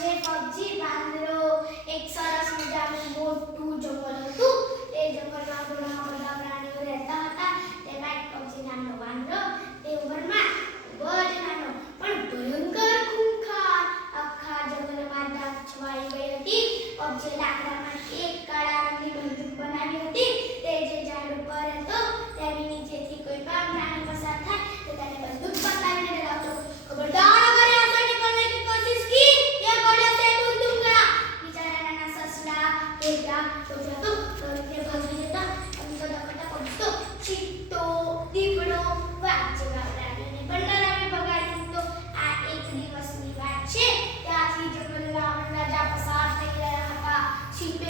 છે પબજી વાંદરો. એક સરસ મજાનું મોટું જંગલ હતું. તે જંગલમાં ઘણા બધા પ્રાણીઓ રહેતા હતા. તેમાં એક પબજી નામનો વાંદરો, તે ઉંમરમાં ખૂબ જ નાનો પણ ભયંકર ખૂંખાર. આખા જંગલમાં ડાઘ છવાઈ ગઈ હતી. પબજી લાકડામાંથી એક કાળા રંગની બંદૂક બનાવી હતી. તે જે ઝાડ ઉપર હતો તેની નીચેથી કોઈ પણ પ્રાણી પસાર થાય તો તેને બંદૂક બતાવીને ડરાવતો. ખબરદાર અગર यहाँ से निकलने की कोशिश की या गोलियों से भून दूंगा. बेचारा नाना ससला बेटा सोचा तो डरके भागी जता. अभी तो डकटा पबतो चीतो દીપડો વાઘ જેવા પ્રાણીઓને પણ ડરાવી ભગાડી દીધો. આ એક દિવસની વાત છે. ત્યાંથી જંગલના વનરાજા પસાર થઈ રહ્યા હતા. સિંહે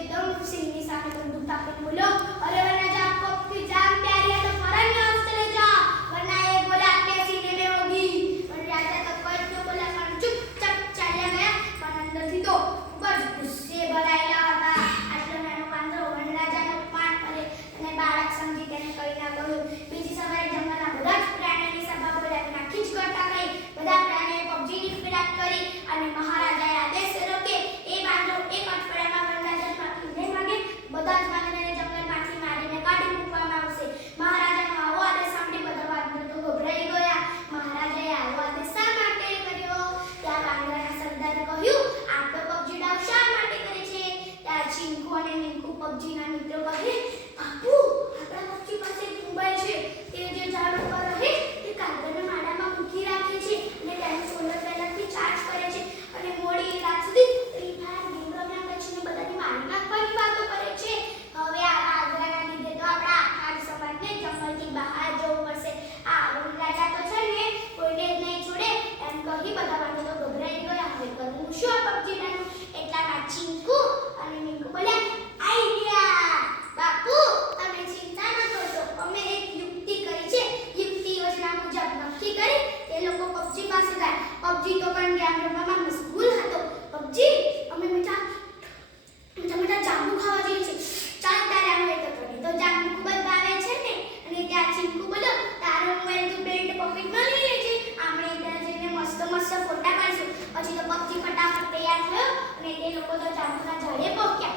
એકદમ સિંહની સામે બંદૂક તાકીને બોલ્યો, અરે वनराजा आपको आपकी जान प्यारी है तो फौरन यहाँ से चले जाओ वरना ये गोली आपके सीने में होगी. वनराजा तो कुछ न बोला પણ ચૂપચાપ ચાલ્યા ગયા. પણ અંદરથી તો ખૂબ જ ગુસ્સે ભરાયેલા હતા. આટલો નાનો વાંદરો વનરાજાનો અપમાન કરે અને બાળક સમજી તેને કંઈ ના કહ્યું. બીજી સવારે જંગલના બધા જ પ્રાણીઓની સભા બોલાવી નાખી જ કરતા ગઈ. બધા પ્રાણીઓએ પબજીની પીડાત કરી અને મહારાજાએ આદેશ કર્યો કે એ વાંદરો એક અઠવાડિયામાં વનરાજામાંથી નહીં માંગે. બધા જ વાંદરાને જંગલમાંથી મારીને કાઢી મૂકવામાં આવશે. મહારાજાનો આવો આદેશ સાંભળી બધા વાંદરો તો ગભરાઈ ગયા. મહારાજાએ આવો આદેશ શા માટે કર્યો? ત્યાં વાંદરાના સરદારે કહ્યું, આ તો પબજી ડાઉ શા માટે કરે છે? ત્યાં ચીંકુ અને મિંકુ પબજીના મિત્રો કહે, બાપુ આપણા પબજી પાસે એક મોબાઈલ છે. તે જે ઝાડ ઉપર રહે તે કાગળના માળામાં મૂકી રાખે છે અને તેનો સોલર પેનલથી ચાર્જ કરે છે અને મોડી રાત સુધી ફ્રી ફાયર ગેમ રમ્યા પછી બધાની મારી નાખવાની વાતો કરે છે. હવે આ વાંદરાના લીધે તો આપણા આખા સમાજને જંગલથી બહાર જવું પડશે. આ વનરાજા તો છે ને કોઈને જ નહીં છોડે એમ કહી બધા વાંદરો તો ગભરાઈ ગયા. હવે કરવું શું આ પબજીનું? એટલામાં ચીંકુ અને મિંકુ બોલ્યા, આઈડિયા. બાપુ તમે ચિંતા ન કરશો, અમે એક યુક્તિ કરી છે. યુક્તિ યોજના મુજબ નક્કી કરી તે લોકો પબજી પાસે ગયા. પબજી તો પણ ગેમ રમવામાં મશગુલ હતો. પબજી અમે મીઠા જાંબુ ખાવા જઈએ છીએ. ચાલ તારે આવું હોય તો કરી. તો જાંબુ ખૂબ જ ભાવે છે ને. અને ત્યાં ચીંકુ બોલ્યો, તારો મોબાઈલ તું બેલ્ટ પોકેટમાં લઈ લેજે. આપણે ત્યાં જઈને મસ્ત ફોટા પાડીશું. પછી તો પબજી ફટાફટ તૈયાર થયો અને તે લોકો તો જાંબુના ઝાડે પહોંચ્યા.